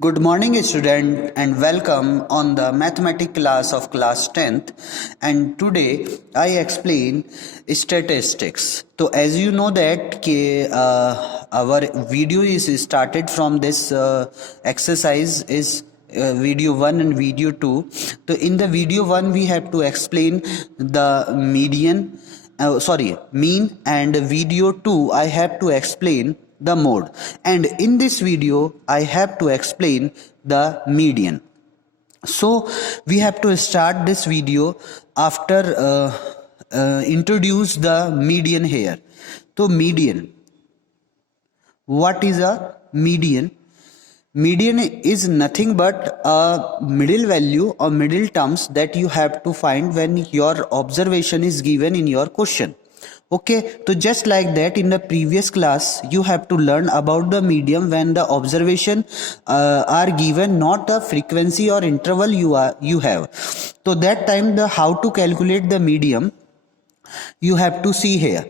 Good morning student and welcome on the mathematics class of class 10th, and today I explain statistics. So as you know that our video is started from this exercise is video 1 and video 2. So in the video 1 we have to explain the mean, and video 2 I have to explain the mode, and in this video I have to explain the median. So we have to start this video after introduce the median here. So median, what is a median? Median is nothing but a middle value or middle terms that you have to find when your observation is given in your question. Okay, so just like that in the previous class you have to learn about the median when the observation are given, not the frequency or interval you have. So that time the how to calculate the median you have to see here.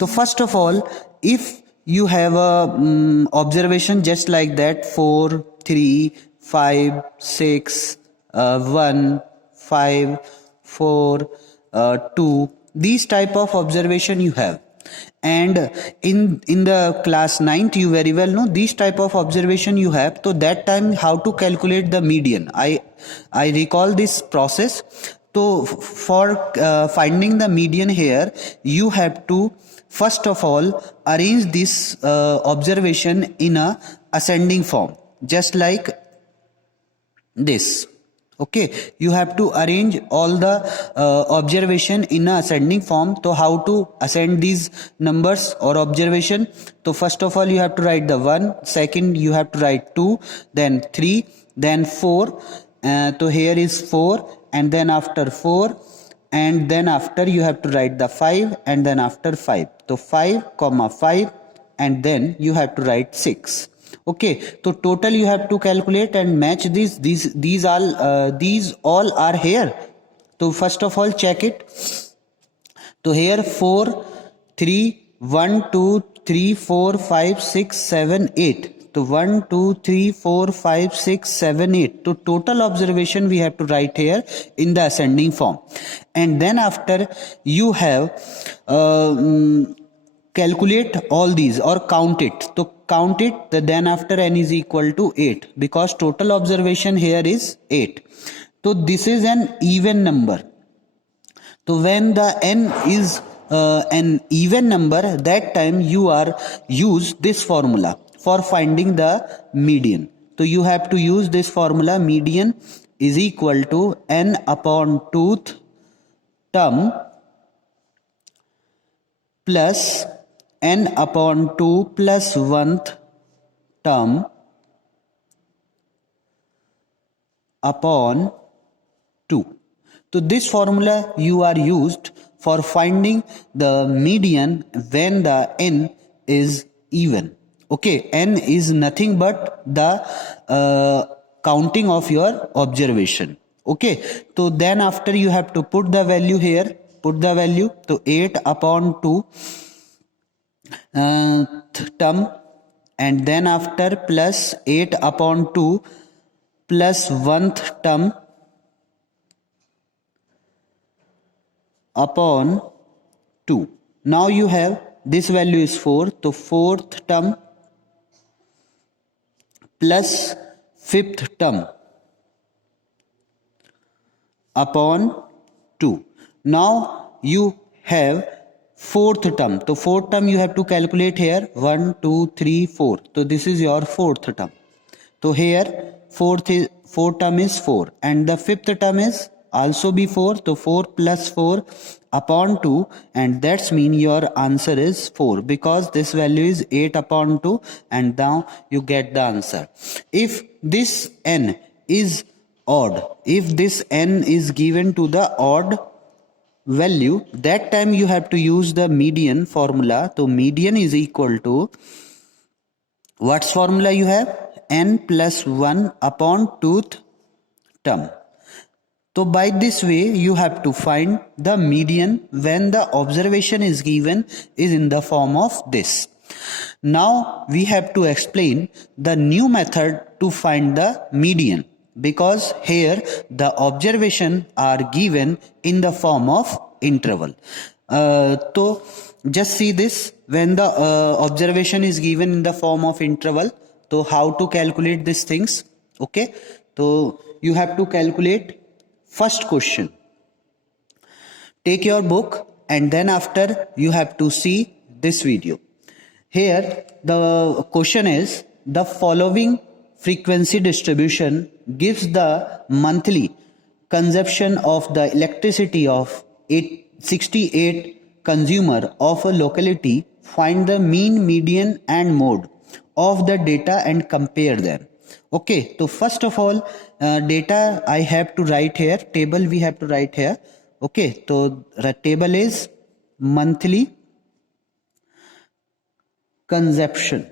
So first of all, if you have a observation just like that 4 3 5 6 1 5 4 2, these type of observation you have, and in the class 9th you very well know these type of observation you have. So that time how to calculate the median, I recall this process. So for finding the median here you have to first of all arrange this observation in a ascending form, just like this. Okay, you have to arrange all the observation in a ascending form. So how to ascend these numbers or observation? So first of all you have to write the 1, second you have to write 2, then 3, then 4. So here is 4, and then after 4, and then after you have to write the 5, and then after 5. So 5 comma 5, and then you have to write 6. Okay, so total you have to calculate and match these all are here. So first of all check it. So here 4 3 1 2 3 4 5 6 7 8. So 1 2 3 4 5 6 7 8. So total observation we have to write here in the ascending form, and then after you have calculate all these or count it. So count it, then after n is equal to 8, because total observation here is 8. So this is an even number. So when the n is an even number, that time you are use this formula for finding the median. So you have to use this formula, median is equal to n upon 2th term plus n upon 2 plus 1th term upon 2. So this formula you are used for finding the median when the n is even. Okay, n is nothing but the counting of your observation. Okay, so then after you have to put the value here, put the value. So 8 upon 2 term, and then after plus 8 upon 2 plus 1th term upon 2. Now you have this value is 4, so 4th term plus 5th term upon 2. Now you have 4th term. So 4th term you have to calculate here 1 2 3 4. So this is your 4th term. So here 4th term is 4, and the 5th term is also be 4. So 4 plus 4 upon 2, and that's mean your answer is 4, because this value is 8 upon 2, and now you get the answer. If this n is odd, if this n is given to the odd value, that time you have to use the median formula. So median is equal to what's formula you have? N plus 1 upon 2th term. So by this way you have to find the median when the observation is given is in the form of this. Now we have to explain the new method to find the median, because here the observation are given in the form of interval. So just see this, when the observation is given in the form of interval, so how to calculate these things? Okay, so you have to calculate first question. Take your book and then after you have to see this video. Here the question is, the following frequency distribution gives the monthly consumption of the electricity of 68 consumer of a locality. Find the mean, median and mode of the data and compare them. Okay, so first of all, data I have to write here, table we have to write here. Okay, so the table is monthly consumption.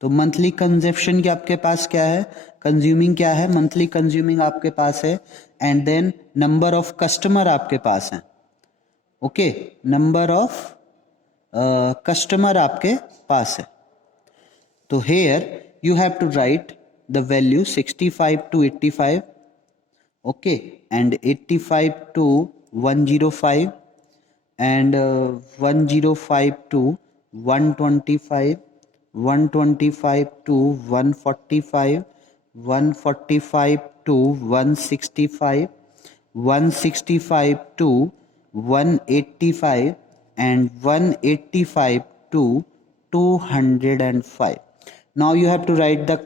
तो monthly consumption की आपके पास क्या है, consuming क्या है, monthly consuming आपके पास है, and then number of customer आपके पास है. ओके, नंबर ऑफ कस्टमर आपके पास है. तो here you have to write the value 65 to 85, okay, and 85 to 105 and 105 to 125, 125 to 145, 145 to 165, 165 to 185 and 185 to 205. Now you have to write the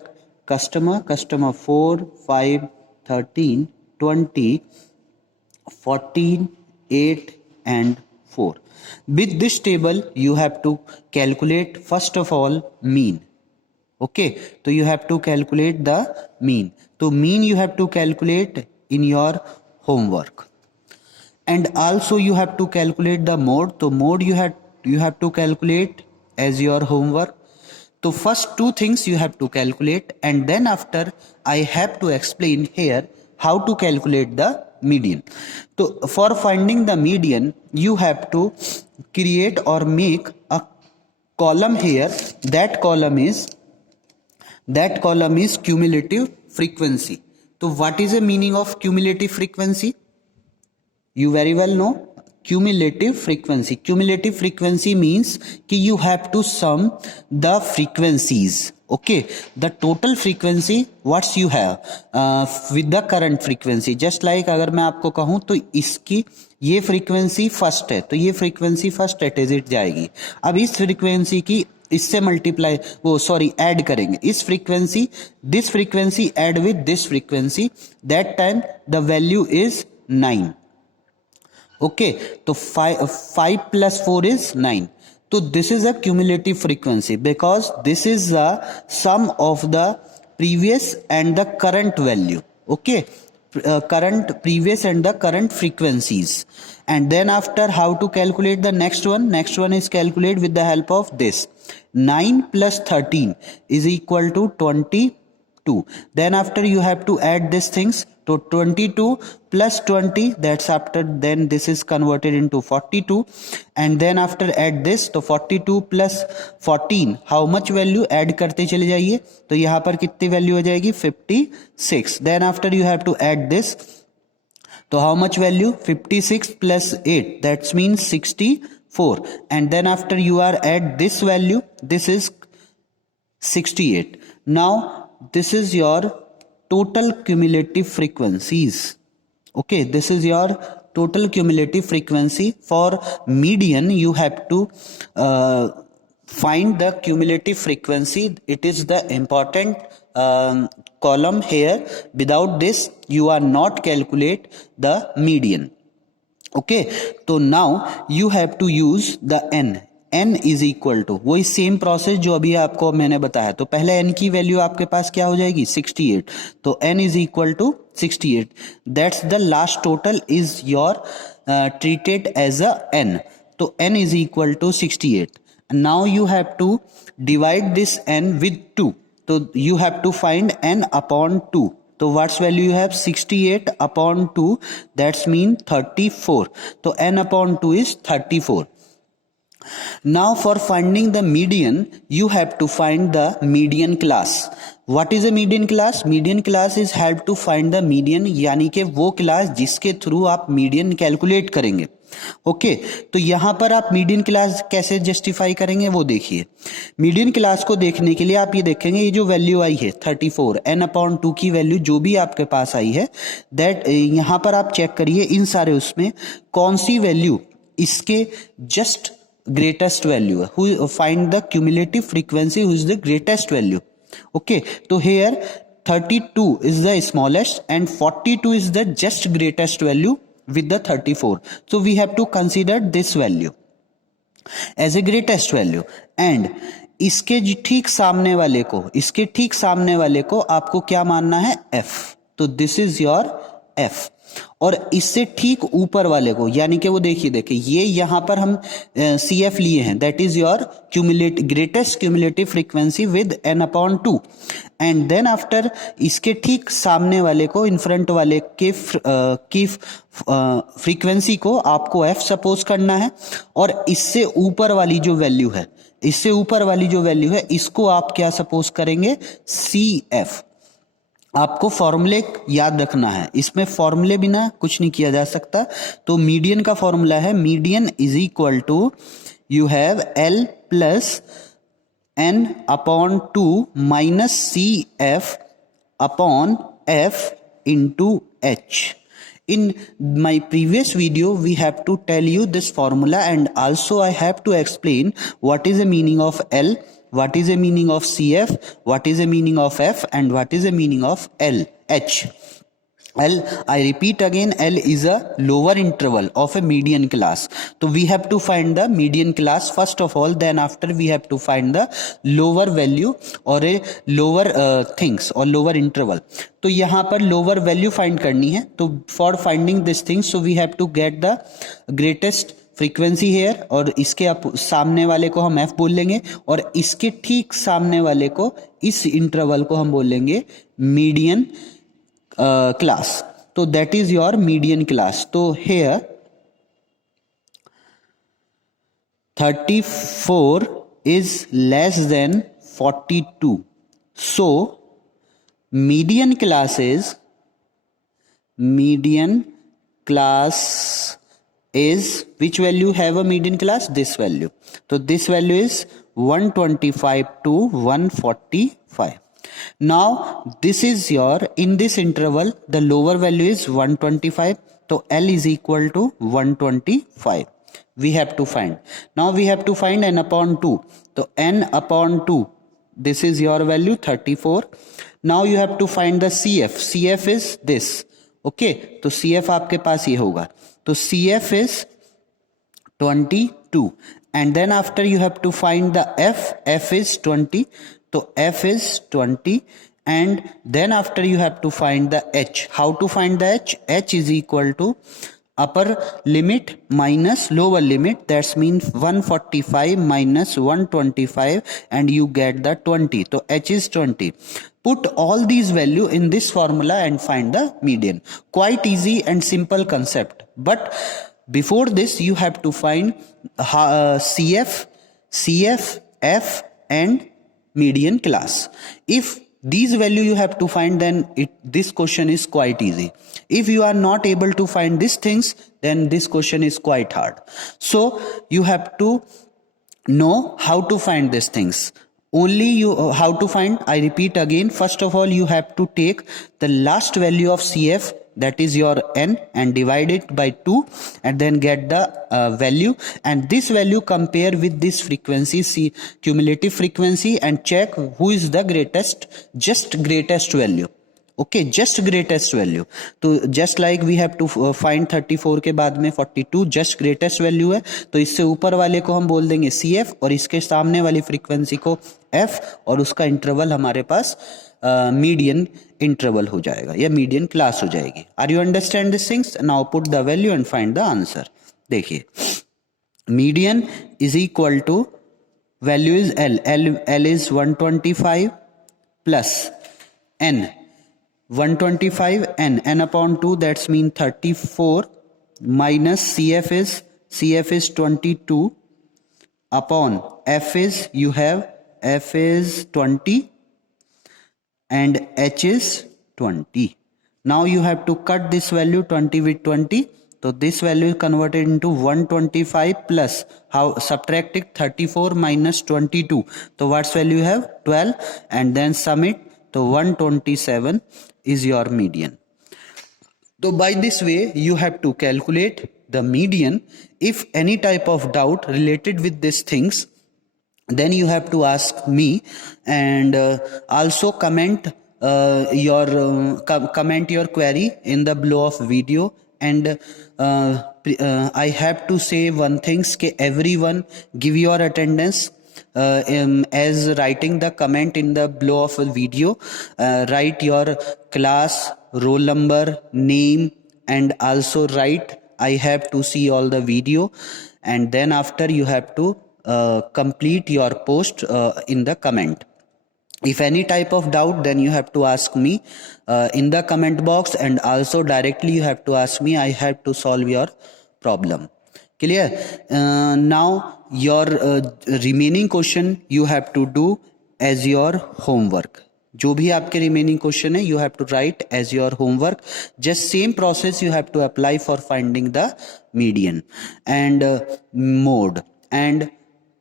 customer 4, 5, 13, 20, 14, 8 and 4. With this table you have to calculate first of all mean. Okay, so you have to calculate the mean. So mean you have to calculate in your homework, and also you have to calculate the mode. So mode you have to calculate as your homework. So first two things you have to calculate, and then after I have to explain here how to calculate the median. So for finding the median you have to create or make a column here. That column is cumulative frequency. So what is the meaning of cumulative frequency? You very well know cumulative frequency. Cumulative frequency means कि you have to sum the frequencies. Okay, the total frequency what's you have with the current frequency. Just like अगर मैं आपको कहूँ तो इसकी ये frequency first है, तो ये फ्रीक्वेंसी फर्स्ट एट जाएगी. अब इस फ्रीक्वेंसी की इससे मल्टीप्लाई ऐड करेंगे इस frequency, this frequency add with this frequency, that time the value is 9. Okay, तो 5 plus 4 is 9. So this is a cumulative frequency because this is the sum of the previous and the current value. Okay, current, previous and the current frequencies. And then after how to calculate the next one? Next one is calculate with the help of this. 9 plus 13 is equal to 22. Then after you have to add these things. So 22 plus 20, that's after, then this is converted into 42, and then after add this, तो 42 plus 14, how much value add करते चले जाइए, तो यहाँ पर कितनी value हो जाएगी 56. Then after you have to add this, तो how much value 56 plus 8, that means 64, and then after you are add this value, this is 68. Now this is your total cumulative frequencies. Okay, this is your total cumulative frequency. For median you have to find the cumulative frequency. It is the important column here. Without this you are not calculate the median. Okay, so now you have to use the n. n is equal to वही same process जो अभी आपको मैंने बताया. तो पहले n की value आपके पास क्या हो जाएगी 68. तो n is equal to 68. That's the last total is your treated as a n. तो n is equal to 68. Now you have to divide this n with 2. तो you have to find n upon 2. तो what's value you have 68 upon 2, that's mean 34. तो n upon 2 is 34. Now for finding the median, you have to find the median class. What is a median class? Median class is help to find the median, यानी कि वो class जिसके through आप median calculate करेंगे. Okay तो यहां पर आप मीडियन क्लास कैसे जस्टिफाई करेंगे वो देखिए. मीडियन क्लास को देखने के लिए आप ये देखेंगे, ये जो वैल्यू आई है 34 n/2 की वैल्यू जो भी आपके पास आई है, दैट यहां पर आप चेक करिए इन सारे उसमें कौन सी वैल्यू इसके just greatest value, who find the cumulative frequency who is the greatest value. Okay, so here 32 is the smallest and 42 is the just greatest value with the 34. So we have to consider this value as a greatest value. And इसके ठीक सामने वाले को आपको क्या मानना है? F. तो this is your F. और इससे ठीक ऊपर वाले को, यानी कि वो देखिए ये यहां पर हम CF लिए हैं, that is your greatest cumulative frequency with n/2. And then after इसके ठीक सामने वाले को, इन फ्रंट वाले के की फ्रीक्वेंसी को आपको F सपोज करना है. और इससे ऊपर वाली जो वैल्यू है इसको आप क्या सपोज करेंगे? CF. आपको फॉर्मूले याद रखना है, इसमें फॉर्मूले बिना कुछ नहीं किया जा सकता. तो मीडियन का फॉर्मूला है, median is equal to you have L plus n/2 minus CF upon F into H. In my previous video we have to tell you this formula, and also I have to explain what is the meaning of L, what is the meaning of CF, what is the meaning of F, and what is the meaning of H. L, I repeat again, L is a lower interval of a median class. So we have to find the median class first of all, then after we have to find the lower value or a lower things or lower interval. तो यहाँ पर lower value find करनी है. तो for finding this thing, so we have to get the greatest frequency here, और इसके आप सामने वाले को हम F बोल लेंगे, और इसके ठीक सामने वाले को, इस इंटरवल को हम बोलेंगे मीडियन क्लास. तो that is your median class. तो here 34 is less than 42. So median class is which value have a median class? This value. So this value is 125 to 145. Now this is your, in this interval the lower value is 125. So L is equal to 125 we have to find. Now we have to find n/2. So n/2, this is your value 34. Now you have to find the CF. CF is this. Okay, तो CF आपके पास ये होगा. तो CF is 22, and then after you have to find the F. F is 20. So F is 20, and then after you have to find the H. How to find the H? H is equal to upper limit minus lower limit. That means 145 minus 125, and you get the 20. So H is 20. Put all these value in this formula and find the median. Quite easy and simple concept. But before this you have to find CF, F and median class. If these value you have to find, then this question is quite easy. If you are not able to find these things, then this question is quite hard. So you have to know how to find these things. Only you how to find, I repeat again, first of all you have to take the last value of CF, that is your n, and divide it by 2, and then get the value, and this value compare with this frequency, C cumulative frequency, and check who is the greatest value. Okay, just greatest value. तो just like we have to find 34 के बाद में 42 just greatest value है, तो इससे ऊपर वाले को हम बोल देंगे CF, और इसके सामने वाली फ्रीक्वेंसी को F, और उसका इंटरवल हमारे पास मीडियन इंटरवल हो जाएगा या मीडियन क्लास हो जाएगी. Are you understand this things? Now put the value and find the answer. देखिए median is equal to value is L is 125 plus n 125 n/2, that's mean 34 minus CF is 22 upon f is, you have f is 20 and h is 20. Now you have to cut this value 20 with 20. So this value is converted into 125 plus, how subtracting 34 minus 22. So what's value you have? 12, and then sum it. So 127 is your median. So by this way you have to calculate the median. If any type of doubt related with these things, then you have to ask me, and also comment your query in the below of video. And I have to say one thing, everyone give your attendance as writing the comment in the below of a video. Write your class, roll number, name, and also write I have to see all the video. And then after you have to complete your post in the comment. If any type of doubt, then you have to ask me in the comment box, and also directly you have to ask me. I have to solve your problem. Clear? Now your remaining question you have to do as your homework. जो भी आपके remaining question है, you have to write as your homework. Just same process you have to apply for finding the median and mode and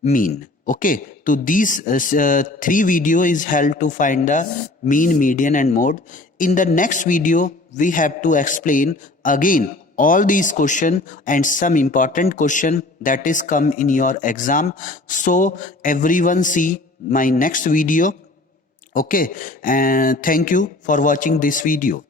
mean. Okay, so these 3 video is held to find the mean, median and mode. In the next video we have to explain again all these question and some important question that is come in your exam. So everyone see my next video. Okay, and thank you for watching this video.